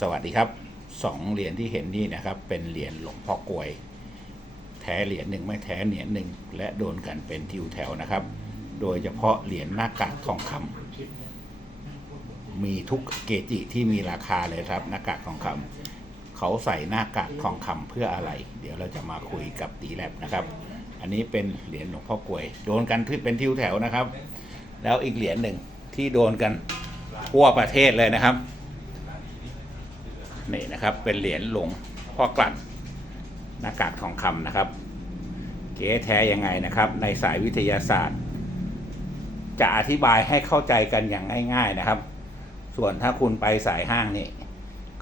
สวัสดีครับสองเหรียญที่เห็นนี่นะครับ เป็นเหรียญหลวงพ่อกวย แท้เหรียญหนึ่งไม่แท้เหรียญหนึ่งและโดนกันเป็นทิวแถวนะครับ โดยเฉพาะเหรียญหน้ากากทองคำมีทุกเกจิที่มีราคาเลยครับหน้ากากทองคำเขาใส่หน้ากากทองคำเพื่ออะไร เดี๋ยวเราจะมาคุยกับตีแลบนะครับ อันนี้เป็นเหรียญหลวงพ่อกวย โดนกันที่เป็นทิวแถวนะครับ แล้วอีกเหรียญหนึ่งที่โดนกันทั่วประเทศเลยนะครับ นี่นะครับ เป็นเหรียญหลวงพ่อกลั่นหน้ากากทองคำนะครับ เก๋แท้ยังไงนะครับ ในสายวิทยาศาสตร์ จะอธิบายให้เข้าใจกันอย่างง่ายๆนะครับ ส่วนถ้าคุณไปสายห้างนี่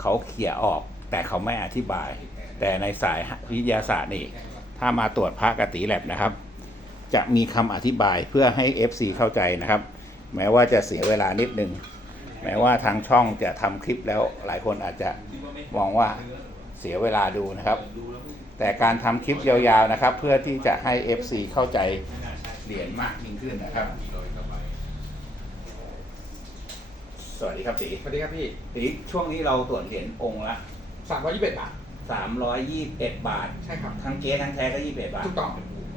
เขาเขี่ยออกแต่เขาไม่อธิบาย แต่ในสายวิทยาศาสตร์นี่ ถ้ามาตรวจพระกติแลบนะครับ จะมีคำอธิบายเพื่อให้ FC เข้าใจนะครับ แม้ว่าจะเสียเวลานิดนึง แม้ว่าทางช่องจะทำคลิปแล้วหลายคนอาจจะมองว่าเสียเวลาดูนะครับ แต่การทำคลิปยาวๆนะครับ เพื่อที่จะให้ FC เข้าใจเหรียญมากยิ่งขึ้นนะครับ สวัสดีครับตีสวัสดีครับพี่ตีช่วงนี้เราตรวจเหรียญองค์ละสามร้อยยี่สิบเอ็ดบาท321บาท ใช่ครับ ทั้งเก๊ทั้งแท้ก็21บาท ถูกต้อง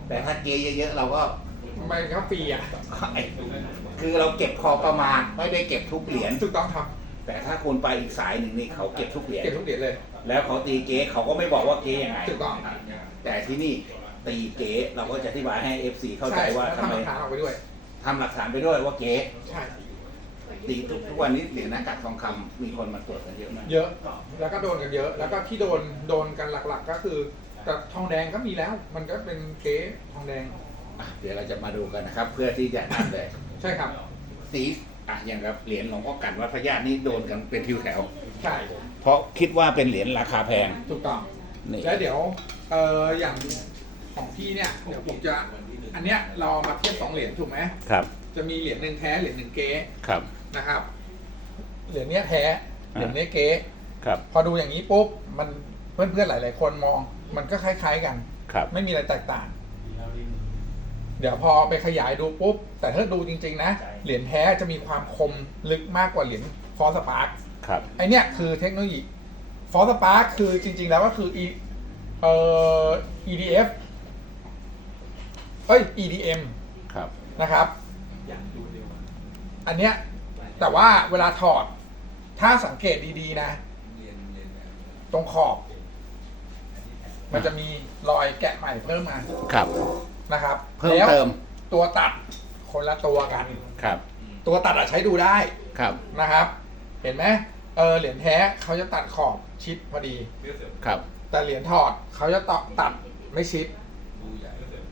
แต่ถ้าเก๊เยอะๆเราก็ ทำไมครับฟรีอะคือเราเก็บพอประมาณไม่ได้เก็บทุกเหรียญถูกต้องครับ แต่ถ้าคุณไปอีกสายหนึ่งนี่เขาเก็บทุกเหรียญเก็บทุกเหรียญเลย แล้วเขาตีเก๊เขาก็ไม่บอกว่าเก๊ยังไงถูกต้องแต่ที่นี่ตีเก๊เราก็จะอธิบายให้ FC เข้าใจว่าแล้วทำไมทำหลักฐานออกไปด้วยทำหลักฐานไปด้วยว่าเก๊ใช่ตีทุกทุกวันนี้เหรียญหน้ากากทองคำมีคนมาตรวจกันเยอะมากเยอะ แล้วก็โดนกันเยอะ แล้วก็ที่โดนโดนกันหลักๆ ก็คือแต่ทองแดงก็มีแล้ว มันก็เป็นเก๊ทองแดง อะเดี๋ยวเราจะมาดูกันนะครับ เพื่อที่จะนั่นเลยใช่ครับตีอะอย่างกับเหรียญหลวงพ่อกันวัดพระญาตินี่โดนกันเป็นทิวแถว ใช่เพราะคิดว่าเป็นเหรียญราคาแพงถูกต้อง นี่แล้วเดี๋ยวเอ่ออย่างของพี่เนี่ยเดี๋ยวผมจะ อันเนี้ยเรามาเทียบสองเหรียญถูกไหมครับจะมีเหรียญหนึ่งแท้เหรียญหนึ่งเก๊ครับ นะครับ เหรียญเนี้ยแท้เหรียญเนี้ยเก๊ครับ พอดูอย่างนี้ปุ๊บมันเพื่อนๆหลาย ๆ คนมอง มันก็คล้าย ๆ กัน ครับ ไม่มีอะไรแตกต่าง เดี๋ยวพอไปขยายดูปุ๊บ แต่ถ้าดูจริง ๆ นะ เหรียญแท้จะมีความคมลึกมากกว่าเหรียญฟอสปาร์คครับไอเนี้ยคือเทคโนโลยีฟอสปาร์คคือจริง ๆ แล้วก็คือ E เอ่อ EDF เอ้ย EDM ครับนะครับ อันเนี้ยแต่ว่าเวลาถอด ถ้าสังเกตดีๆนะ ตรงขอบ มันจะมีรอยแกะใหม่เพิ่มมา ครับ นะครับเพิ่มแล้วเติมตัวตัดคนละตัวกัน ครับตัวตัดอะใช้ดูได้ครับนะครับ เห็นไหมเออเหรียญแท้เขาจะตัดขอบชิดพอดี ครับ แต่เหรียญถอดเขาจะตัดตัดไม่ชิด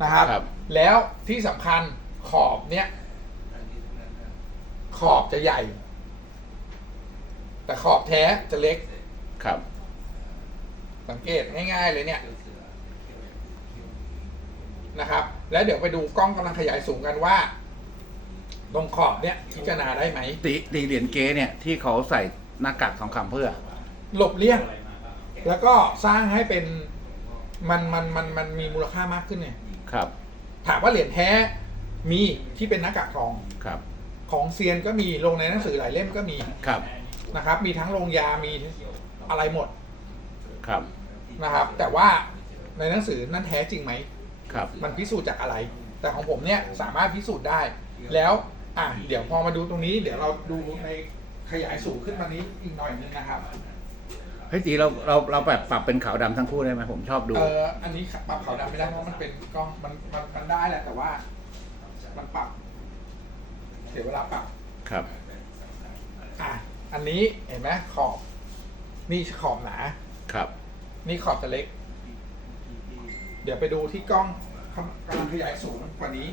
นะครับ ครับ แล้วที่สำคัญขอบเนี้ยขอบจะใหญ่ แต่ขอบแท้จะเล็ก ครับสังเกตง่ายๆเลยเนี่ย นะครับ แล้วเดี๋ยวไปดูกล้องกำลังขยายสูงกันว่า ตรงขอบเนี่ยพิจารณาได้ไหม ตีตีเหรียญเก๊เนี่ยที่เขาใส่หน้ากากทองคำเพื่อ หลบเลี่ยง แล้วก็สร้างให้เป็นมันมันมันมันมีมูลค่ามากขึ้นเนี่ย ครับ ถามว่าเหรียญแท้มีที่เป็นหน้ากากทอง ครับ ของเซียนก็มีลงในหนังสือหลายเล่มก็มีครับ นะครับ มีทั้งลงยามีอะไรหมดครับ นะครับ แต่ว่าในหนังสือนั้นแท้จริงไหม ครับ มันพิสูจน์จากอะไร แต่ของผมเนี่ยสามารถพิสูจน์ได้ แล้วอะเดี๋ยวพอมาดูตรงนี้ เดี๋ยวเราดูในขยายสูงขึ้นมานี้อีกหน่อยนึงนะครับเฮ้ยตีเราเราเราแบบปรับเป็นขาวดำทั้งคู่ได้ไหมผมชอบดู เอออันนี้ปรับขาวดำไม่ได้เพราะมันเป็นกล้องมันมันมันได้แหละแต่ว่ามันปรับเสียเวลาปรับครับ อะอันนี้เห็นไหมขอบ นี่ขอบหนา ครับ นี่ขอบจะเล็ก เดี๋ยวไปดูที่กล้อง การขยายสูงกว่านี้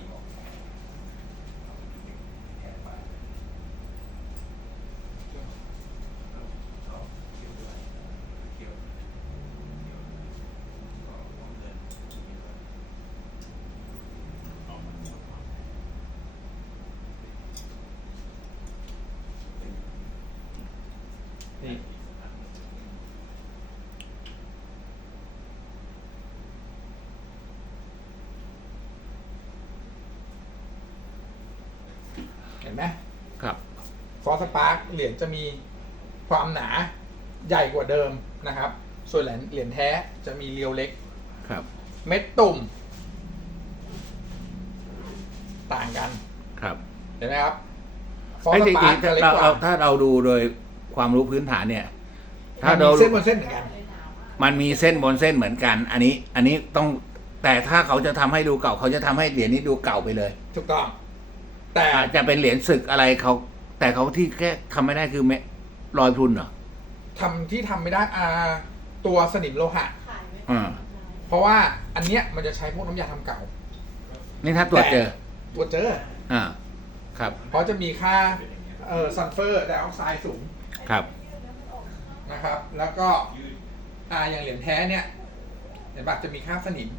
ฟอสปาร์คเหรียญจะมีความหนาใหญ่กว่าเดิมนะครับ ส่วนเหรียญเหรียญแท้จะมีเรียวเล็ก ครับ เม็ดตุ่ม ต่างกัน ครับเห็นไหมครับฟอสไอ้จริงปาร์ๆจะถ้าเล็กเรากว่าเราถ้าเราดูโดยความรู้พื้นฐานเนี่ย ถ้ามันเรามีเส้นบนเส้นเหมือนกัน มันมีเส้นบนเส้นเหมือนกัน อันนี้ อันนี้ต้องแต่ถ้าเขาจะทำให้ดูเก่า เขาจะทำให้เหรียญนี้ดูเก่าไปเลย ถูกต้อง แต่อาจจะเป็นเหรียญศึกอะไรเขา แต่เขาที่แค่ทำไม่ได้คือเมรอยพรุนเหรอ ทำที่ทำไม่ได้อาตัวสนิมโลหะอ่า เพราะว่าอันเนี้ยมันจะใช้พวกน้ำยาทำเก่า นี่ถ้าตรวจเจอ ตัวเจอ อ่า ครับ เพราะจะมีค่าเอ่อซัลเฟอร์ไดออกไซด์สูงครับ นะครับ แล้วก็อาอย่างเหรียญแท้เนี่ยเห็นปะจะมีค่าบสนิม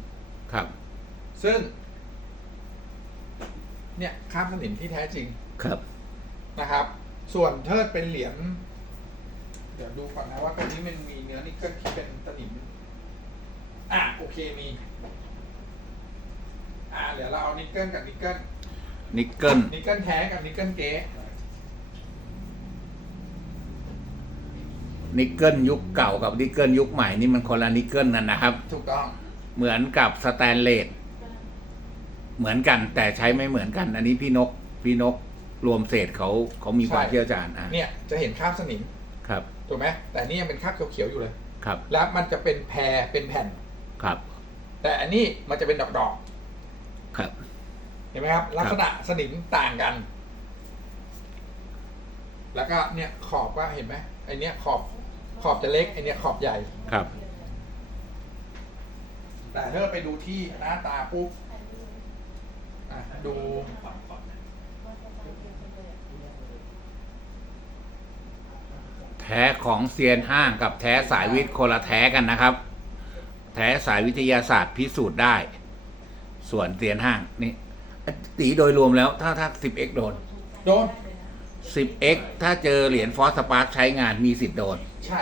ครับ ซึ่ง เนี่ยค่าบสนิมที่แท้จริง ครับ นะครับ ส่วนเทิดเป็นเหรียญเดี๋ยวดูก่อนนะว่าตัวนี้มันมีเนื้อนิกเกิลที่เป็นสนิม อะโอเคมี อะเดี๋ยวเราเอานิกเกิลกับนิกเกิลนิกเกิลนิกเกิลแท้กับนิกเกิลเก๊นิกเกิลยุคเก่ากับนิกเกิลยุคใหม่นี่มันคนละนิกเกิลนั่นนะครับ ถูกต้อง เหมือนกับสแตนเลสเหมือนกันแต่ใช้ไม่เหมือนกัน อันนี้พี่นกพี่นก รวมเศษเขาเขามีความใช่ เชี่ยวชาญอะเนี่ยจะเห็นคราบสนิมครับถูกไหมแต่นี่ยังเป็นคราบเขียวๆอยู่เลย ครับแล้วมันจะเป็นแพรเป็นแผ่น ครับแต่อันนี้มันจะเป็นดอกครับ ๆเห็นไหมครับ ลักษณะสนิมต่างกัน แล้วก็เนี่ยขอบก็เห็นไหมไอเนี้ยขอบขอบจะเล็กไอเนี้ยขอบใหญ่ ครับ แต่ถ้าเราไปดูที่หน้าตาปุ๊บอะดู แท้ของเซียนห้างกับแท้สายวิทย์คนละแท้กันนะครับ แท้สายวิทยาศาสตร์พิสูจน์ได้ ส่วนเซียนห้างนี่ตีโดยรวมแล้วถ้าถ้า 10x โดน โดน 10x ถ้าเจอเหรียญฟอสสปาร์คใช้งานมีสิทธิ์โดน ใช่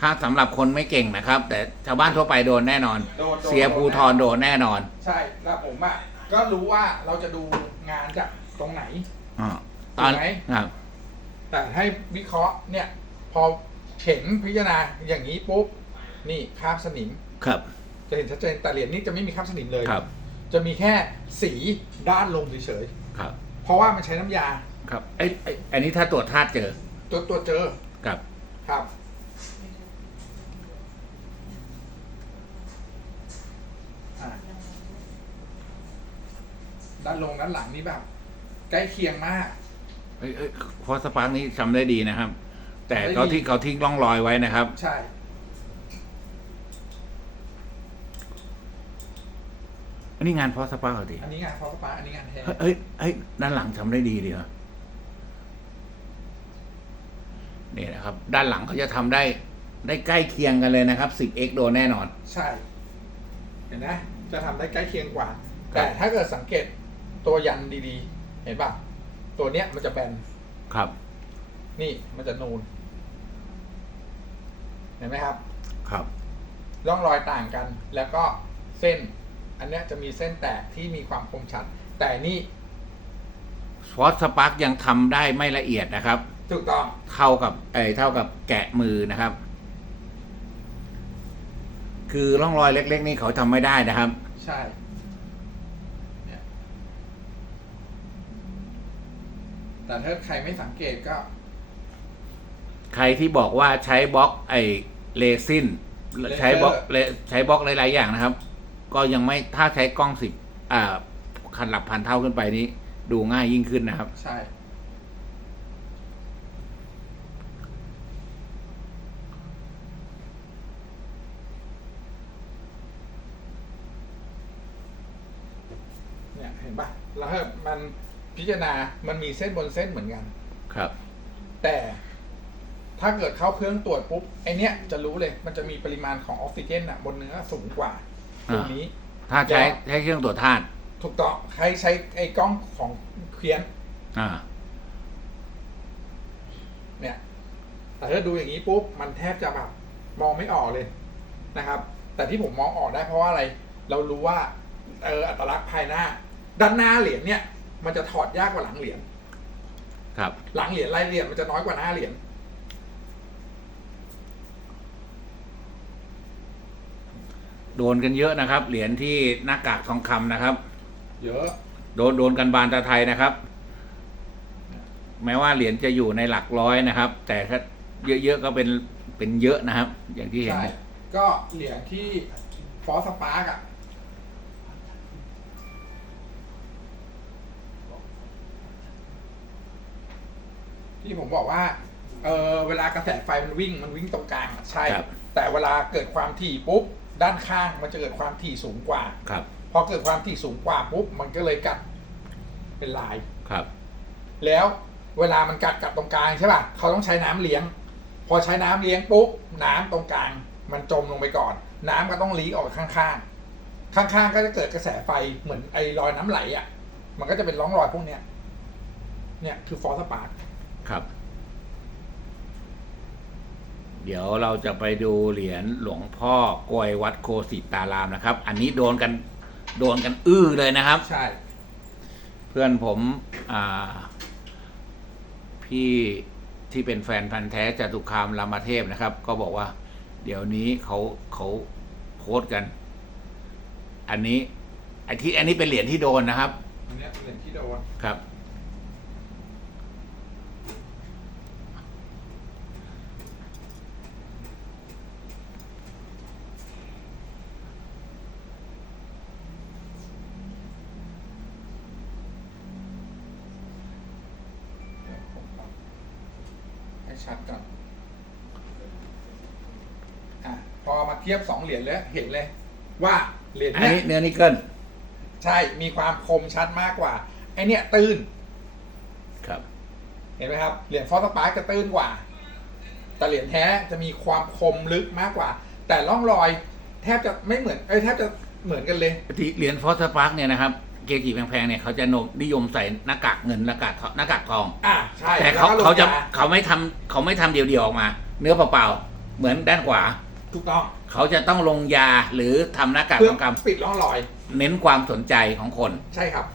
ถ้าสำหรับคนไม่เก่งนะครับ แต่ชาวบ้านทั่วไปโดนแน่นอน โดนโดน เสียภูทรโดนแน่นอนใช่แล้วผมอะก็รู้ว่าเราจะดูงานจากตรงไหน อาตอนถูกไหม ครับ แต่ให้วิเคราะห์เนี่ย พอเห็นพิจารณาอย่างนี้ปุ๊บนี่คราบสนิม ครับ จะเห็นชัดเจนแต่เหรียญนี้จะไม่มีคราบสนิมเลยครับ จะมีแค่สีด้านลงเฉยครับ ๆเพราะว่ามันใช้น้ำยาครับไอ้ไอ้อันนี้ถ้าตรวจธาตุเจอ ตัวตัวเจอครับ ครับ อะด้านลงด้านหลังนี่แบบ ใกล้เคียงมาก เอ้ยเอ้ยฟอสสปาร์กนี้จำได้ดีนะครับ แต่ได้ดีเขาที่เขาทิ้งร่องรอยไว้นะครับ ใช่ อันนี้งานฟอสสปาร์กเหรอดีอันนี้งานฟอสปาอันนี้งานแท้เฮ้ยเฮ้ยเฮ้ยด้านหลังทำได้ดีดีเหรอนี่นะครับ ด้านหลังเขาจะทำได้ได้ใกล้เคียงกันเลยนะครับ 10x โดนแน่นอน ใช่ เห็นไหมจะทำได้ใกล้เคียงกว่า ครับ แต่ถ้าเกิดสังเกตตัวยันดีๆ เห็นปะตัวเนี้ยมันจะแบน ครับ นี่มันจะนูนเห็นไหมครับ ครับร่องรอยต่างกัน แล้วก็เส้น อันเนี้ยจะมีเส้นแตกที่มีความคมชัด แต่นี่ฟอสสปาร์กยังทำได้ไม่ละเอียดนะครับ ถูกต้อง เท่ากับเอยเท่ากับแกะมือนะครับ คือร่องรอยเล็ก ๆ นี่เขาทำไม่ได้นะครับ ใช่เนี่ยแต่ถ้าใครไม่สังเกตก็ ใครที่บอกว่าใช้บล็อกไอ เลซินเลเซอร์ใช้บล็อกเลใช้บล็อกหลาย ๆ อย่างนะครับ ก็ยังไม่ถ้าใช้กล้องสิบอ่าคันหลักพันเท่าขึ้นไปนี้ ดูง่ายยิ่งขึ้นนะครับ ใช่ เนี่ยเห็นปะแล้วถ้ามันพิจารณา มันมีเส้นบนเส้นเหมือนกัน ครับ แต่ ถ้าเกิดเข้าเครื่องตรวจปุ๊บไอเนี้ยจะรู้เลยมันจะมีปริมาณของออกซิเจนอะบนเนื้อสูงกว่าตรงนี้ ถ้าใช้เดี๋ยวใช้เครื่องตรวจธาตุถูกต้องใครใช้ไอ้กล้องของเคลียนอ่า เนี่ย แต่ถ้าดูอย่างนี้ปุ๊บมันแทบจะแบบมองไม่ออกเลยนะครับ แต่ที่ผมมองออกได้เพราะว่าอะไร เรารู้ว่าเอออัตลักษณ์ภายหน้า ด้านหน้าเหรียญเนี่ย มันจะถอดยากกว่าหลังเหรียญครับ หลังเหรียญลายเหรียญมันจะน้อยกว่าหน้าเหรียญ โดนกันเยอะนะครับ เหรียญที่หน้ากากทองคำนะครับ เยอะ โดนโดนกันบานตาไทยนะครับ แม้ว่าเหรียญจะอยู่ในหลักร้อยนะครับ แต่ถ้าเยอะๆก็เป็นเป็นเยอะนะครับ อย่างที่เห็นใช่ก็เหรียญที่ฟอสปาร์กอะที่ผมบอกว่า เออเวลากระแสไฟมันวิ่งมันวิ่งตรงกลางอะใช่ครับแต่เวลาเกิดความถี่ปุ๊บ ด้านข้างมันจะเกิดความถี่สูงกว่า ครับ พอเกิดความถี่สูงกว่าปุ๊บมันก็เลยกัดเป็นลาย ครับ แล้วเวลามันกัดกัดตรงกลางใช่ป่ะเขาต้องใช้น้ำเลี้ยง พอใช้น้ำเลี้ยงปุ๊บน้ำตรงกลางมันจมลงไปก่อน น้ำก็ต้องลีกออกข้างๆ ข้างๆ ก็จะเกิดกระแสไฟเหมือนไอ้รอยน้ำไหลอะ มันก็จะเป็นร่องรอยพวกเนี้ยเนี่ยคือฟอสปาร์กครับ เดี๋ยวเราจะไปดูเหรียญหลวงพ่อกวยวัดโคสิตารามนะครับ อันนี้โดนกันโดนกันอื้อเลยนะครับ ใช่ เพื่อนผมอ่าพี่ที่เป็นแฟนพันธ์แท้จตุคามรามเทพนะครับ ก็บอกว่า เดี๋ยวนี้เขาเขาโพสต์กัน อันนี้ไอ้ที่อันนี้เป็นเหรียญที่โดนนะครับอันเนี้ยเป็นเหรียญที่โดนครับ เดี๋ยวผมปรับให้ชัดก่อน อะ พอมาเทียบสองเห รียญแล้วเห็นเลยว่าเหรียญอันเนี้ยนี้เนื้อนิกเกิลใช่มีความคมชัดมากกว่าไอเนี้ยตื้น ครับ เห็นไหมครับ เหรียญฟอสปาร์กจะตื้นกว่า แต่เหรียญแท้จะมีความคมลึกมากกว่า แต่ร่องรอยแทบจะไม่เหมือน เอ้ยแทบจะเหมือนกันเลย ปกติเหรียญฟอสปาร์กเนี่ยนะครับ เกจิแพงๆเนี่ยเขาจะนิยมใส่หน้ากากเงินหน้ากากทองหน้ากากทอง อ่าใช่แต่เขาแล้วก็ลงเขาจะยเขาไม่ทำเขาไม่ทำเดียวๆออกมา เนื้อเปล่าๆเหมือนด้านขวา ถูกต้อง เขาจะต้องลงยาหรือทำหน้ากากเพื่อทองคปิดร่องรอยำเน้นความสนใจของคน ใช่ครับ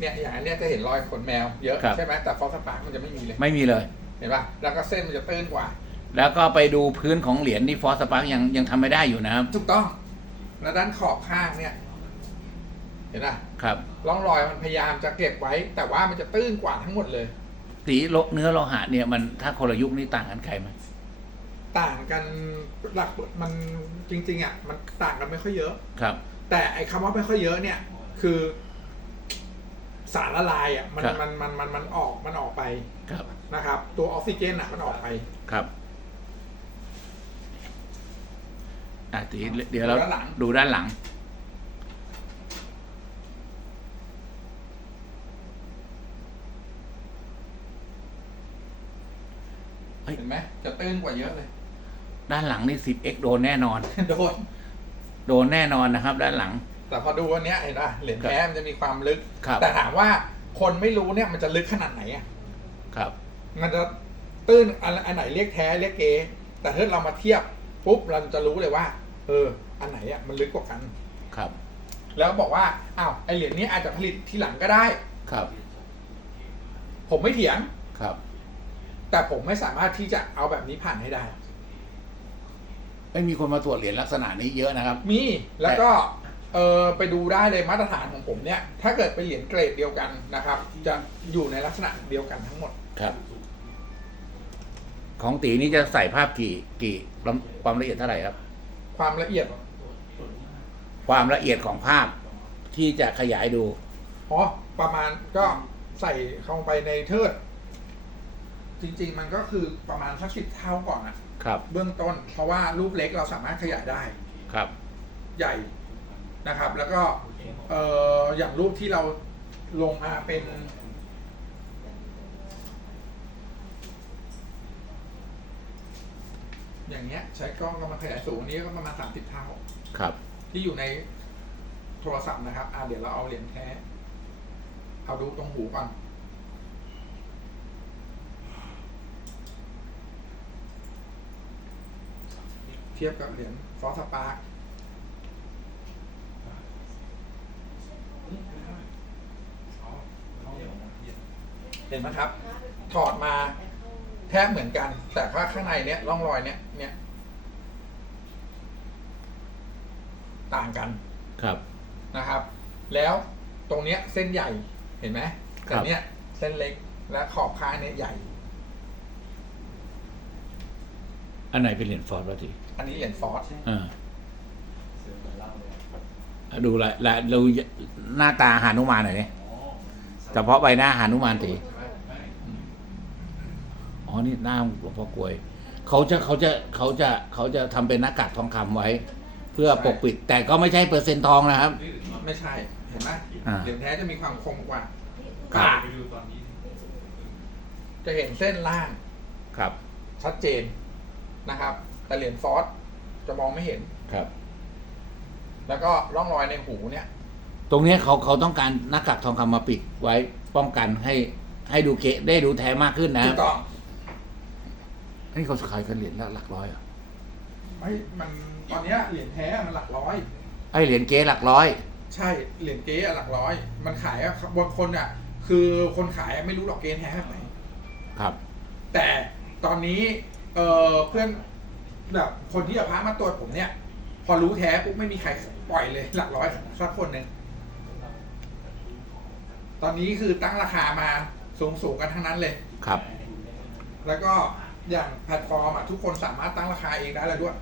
เนี่ยอย่างอันเนี้ยจะเห็นรอยขนแมวเยอะครับ ใช่ไหมแต่ฟอสปาร์กมันจะไม่มีเลย ไม่มีเลย เห็นป่ะ แล้วก็เส้นมันจะตื้นกว่า แล้วก็ไปดูพื้นของเหรียญที่ฟอสปาร์กยังยังทำไม่ได้อยู่นะครับ ถูกต้อง แล้วด้านขอบข้างเนี่ย เห็นป่ะครับ ร่องรอยมันพยายามจะเก็บไว้ แต่ว่ามันจะตื้นกว่าทั้งหมดเลย สีโลเนื้อโลหะเนี่ยมันถ้าคนละยุคนี่ต่างกันใครไหม ต่างกันหลักมันจริง ๆอะมันต่างกันไม่ค่อยเยอะ ครับ แต่ไอ้คำว่าไม่ค่อยเยอะเนี่ย คือสารละลายอะมันครับ มันมันมันมันออกมันออกไปครับนะครับ ตัวออกซิเจนอะมันออกไปครับอะตีเดี๋ยวเราดูด้านหลังดูด้านหลังเฮ้ยเห็นไหมจะตื้นกว่าเยอะเลย ด้านหลังนี่ 10x โดนแน่นอน โดน โดนแน่นอนนะครับ ด้านหลัง แต่พอดูอันเนี้ยเห็นป่ะเหรียญแท้มันจะมีความลึก ครับ แต่ถามว่าคนไม่รู้เนี่ยมันจะลึกขนาดไหนอะครับ มันจะตื้นอันอันไหนเรียกแท้เรียกเกแต่ถ้าเรามาเทียบปุ๊บเราจะรู้เลยว่า เออ อันไหนอะมันลึกกว่ากัน ครับ แล้วบอกว่าอ้าวไอเหรียญนี้อาจจะผลิตทีหลังก็ได้ ครับ ผมไม่เถียง ครับ แต่ผมไม่สามารถที่จะเอาแบบนี้ผ่านให้ได้ ไม่มีคนมาตรวจเหรียญลักษณะนี้เยอะนะครับ มีแล้วก็เออไปดูได้เลยมาตรฐานของผมเนี่ย ถ้าเกิดเป็นเหรียญเกรดเดียวกันนะครับ จะอยู่ในลักษณะเดียวกันทั้งหมด ครับ ของตีนี้จะใส่ภาพกี่กี่ความความละเอียดเท่าไหร่ครับ ความละเอียดความละเอียดของภาพที่จะขยายดูอ๋อประมาณก็ใส่เข้าไปในเทิด จริง ๆ มันก็คือประมาณสักสิบเท่าก่อนอะ ครับเบื้องต้น เพราะว่ารูปเล็กเราสามารถขยายได้ครับใหญ่นะครับ แล้วก็เอ่ออย่างรูปที่เราลงมาเป็น อย่างเงี้ย ใช้กล้องก็มาขยายสูงอันนี้ก็ประมาณสามสิบเท่าครับ ที่อยู่ในโทรศัพท์นะครับอ่าเดี๋ยวเราเอาเหรียญแท้ เอาดูตรงหูก่อน เทียบกับเหรียญฟอสปาร์กเห็นไหมครับ ถอดมาแทบเหมือนกัน แต่ว่าข้างในเนี้ยร่องรอยเนี้ยเนี้ยต่างกันครับนะครับ แล้วตรงเนี้ยเส้นใหญ่เห็นไหมครัแต่บเนี้ยเส้นเล็กและขอบข้างเนี้ยใหญ่ อันไหนเป็นเหรียญฟอร์ดวะทีอันนี้เหรียญฟอสอ่าดูละละดูหน้าตาหานุมานหน่อยนี่เฉพาะใบหน้าหานุมานตีอ๋อนี่หน้าหลวงพ่อกลวยเขาจะเขาจะเขาจะเขาจะทำเป็นหน้ากากทองคำไว้ เพื่อปกปิด แต่ก็ไม่ใช่เปอร์เซ็นต์ทองนะครับ ไม่ใช่เห็นไหมอ่าเหรียญแท้จะมีความคมกว่าครับจะเห็นเส้นล่างครับ ชัดเจน นะครับ แต่เหรียญฟอสจะมองไม่เห็น ครับ แล้วก็ร่องรอยในหูเนี่ย ตรงเนี้ยเขาเขาต้องการหน้ากากทองคำมาปิดไว้ป้องกันให้ ให้ดูเกะได้ดูแท้มากขึ้นนะถูกต้องนี่เขาขายกันเหรียญละหลักร้อยเหรอะไม่มันตอนเนี้ยเหรียญแท้มันหลักร้อย ไอเหรียญเก๊หลักร้อย ใช่เหรียญเก๊อะหลักร้อย มันขายอะบางคนอะ คือคนขายอะไม่รู้หรอกเก๊แท้แบบไหน ครับ แต่ตอนนี้ เออเพื่อนแบบคนที่เอาพระมาตรวจผมเนี่ย พอรู้แท้ปุ๊บไม่มีใครปล่อยเลย หลักร้อยสักคนหนึ่งตอนนี้คือตั้งราคามาสูงสูงๆกันทั้งนั้นเลย ครับ แล้วก็อย่างแพลตฟอร์มอะทุกคนสามารถตั้งราคาเองได้แล้วด้วย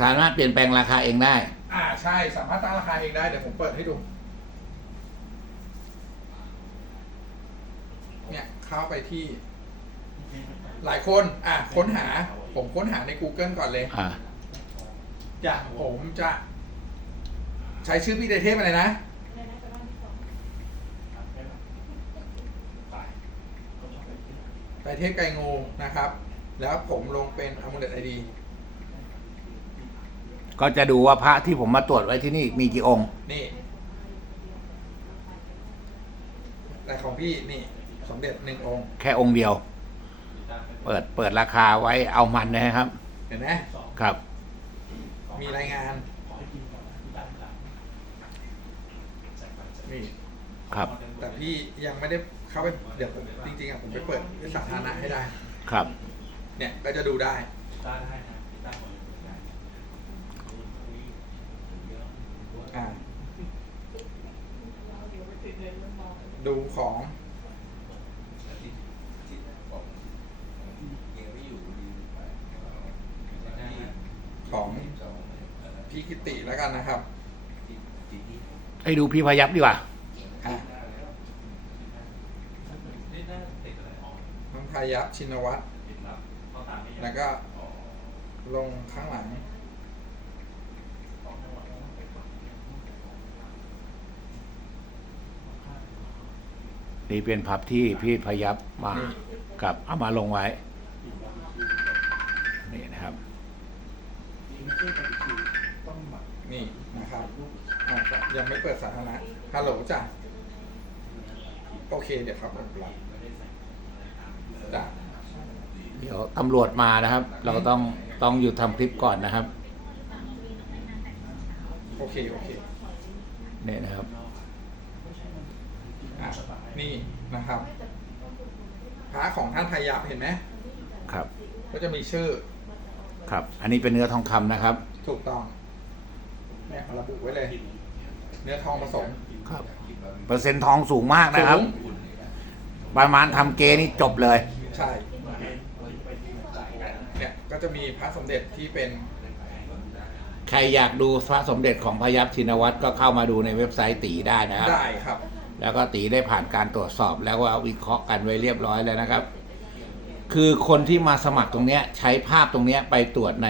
สามารถเปลี่ยนแปลงราคาเองได้ อ่าใช่สามารถตั้งราคาเองได้เดี๋ยวผมเปิดให้ดู เนี่ยเข้าไปที่ หลายคนอะค้นหา ผมค้นหาใน Google ก่อนเลยอ่าจะผมจะ ใช้ชื่อพี่เดเทพอะไรนะไตรเทพไกรงูนะครับ แล้วผมลงเป็นอ m มูเลตไอดีก็จะดูว่าพระที่ผมมาตรวจไว้ที่นี่มีกี่องค์ นี่ แต่ของพี่นี่ สมเด็จหนึ่งองค์ แค่องค์เดียว เปิดเปิดราคาไว้เอามันนะครับ เห็นไหมครับ มีรายงาน นี่ ครับ แต่พี่ยังไม่ได้เข้าไป เดี๋ยวผมจริงๆอะผมไปเปิดเป็นสาธารณะให้ได้ ครับ เนี่ยก็จะดูได้ อ่า ดูของ ของพี่กิติแล้วกันนะครับให้ดูพี่พยับดีกว่าอะน้องพายัพชินวัตรแล้วก็ลงข้างหลัง นี่เป็นพับที่พี่พยับมานี่กับเอามาลงไว้ นี่นะครับอะก็ยังไม่เปิดสาธารณะฮัลโหลจ้ะโอเคเดี๋ยวครับผมรับจ้ะเดี๋ยวตำรวจมานะครับ เราต้องต้องหยุดทำคลิปก่อนนะครับ โอเคโอเคเนี่ยนะครับอะนี่นะครับพระของท่านพายัพเห็นไหมครับ ก็จะมีชื่อ ครับ อันนี้เป็นเนื้อทองคำนะครับ ถูกต้องเนี่ยระบุไว้เลย เนื้อทองผสมครับ เปอร์เซ็นต์ทองสูงมากนะครับ สูงประมาณทำเกนี่จบเลย ใช่เนี่ยก็จะมีพระสมเด็จที่เป็นใครอยากดูพระสมเด็จของพยัพชินวัตรก็เข้ามาดูในเว็บไซต์ตีได้นะครับ ได้ครับ แล้วก็ตีได้ผ่านการตรวจสอบแล้วว่าวิเคราะห์กันไว้เรียบร้อยแล้วนะครับ คือคนที่มาสมัครตรงเนี้ยใช้ภาพตรงเนี้ยไปตรวจใน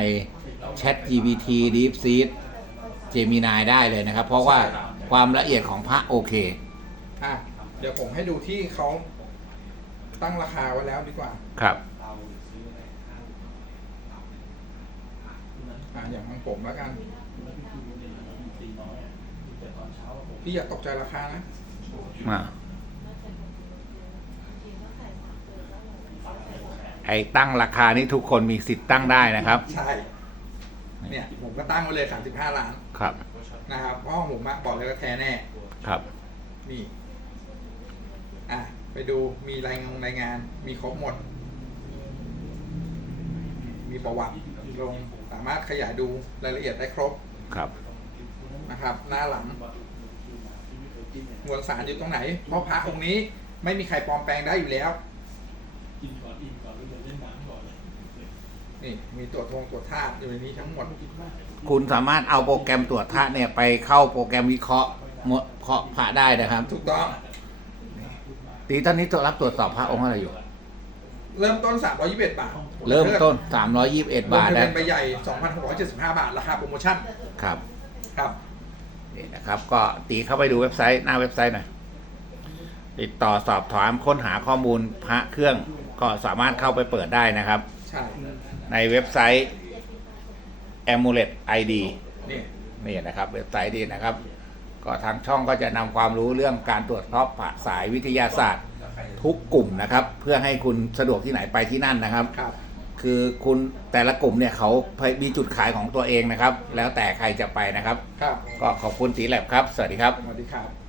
Chat GPT DeepSeek Gemini ได้เลยนะครับ เพราะว่าความละเอียดของพระโอเค อะเดี๋ยวผมให้ดูที่เขาตั้งราคาไว้แล้วดีกว่าครับ อะอย่างของผมแล้วกัน พี่อย่าตกใจราคานะ มา ไอ้ตั้งราคานี้ทุกคนมีสิทธิ์ตั้งได้นะครับ ใช่ เนี่ยผมก็ตั้งไว้เลย 35 ล้านครับ นะครับ เพราะของผมอะบอกเลยว่าแท้แน่ ครับ นี่ อะ ไปดูมีรายงานรายงาน มีครบหมด มีประวัติลงสามารถขยายดูรายละเอียดได้ครบ ครับ นะครับ หน้าหลังมวลสารอยู่ตรงไหน เพราะพระองค์นี้ไม่มีใครปลอมแปลงได้อยู่แล้ว กินก่อนอิ่มก่อนแล้วเดี๋ยวเล่นน้ำก่อน นี่มีตัวทงตัวธาตุอยู่ในนี้ทั้งหมด คุณสามารถเอาโปรแกรมตรวจธาตุเนี่ยไปเข้าโปรแกรมวิเคราะห์หมดเคราะห์พระได้นะครับถูกต้อง ตีท่านนี้ตัวรับตรวจสอบพระองค์อะไรอยู่ เริ่มต้น 321 บาทเริ่มต้น 321ลงบาททะเบีนะยนใบใหญ่ 2,675 บาท ราคาโปรโมชั่น ครับ ครับนี่นะครับ ก็ตีเข้าไปดูเว็บไซต์หน้าเว็บไซต์หน่อยติดต่อสอบถามค้นหาข้อมูลพระเครื่องก็สามารถเข้าไปเปิดได้นะครับ ใช่ ในเว็บไซต์ amulet id นี่นี่นะครับเว็บไซต์นี้นะครับ ก็ทางช่องก็จะนำความรู้เรื่องการตรวจสอบผ่าสายวิทยาศาสตร์ ทุกกลุ่มนะครับ เพื่อให้คุณสะดวกที่ไหนไปที่นั่นนะครับครับคือคุณแต่ละกลุ่มเนี่ยเขามีจุดขายของตัวเองนะครับ แล้วแต่ใครจะไปนะครับครับก็ขอบคุณตีแลบครับ สวัสดีครับ สวัสดีครับ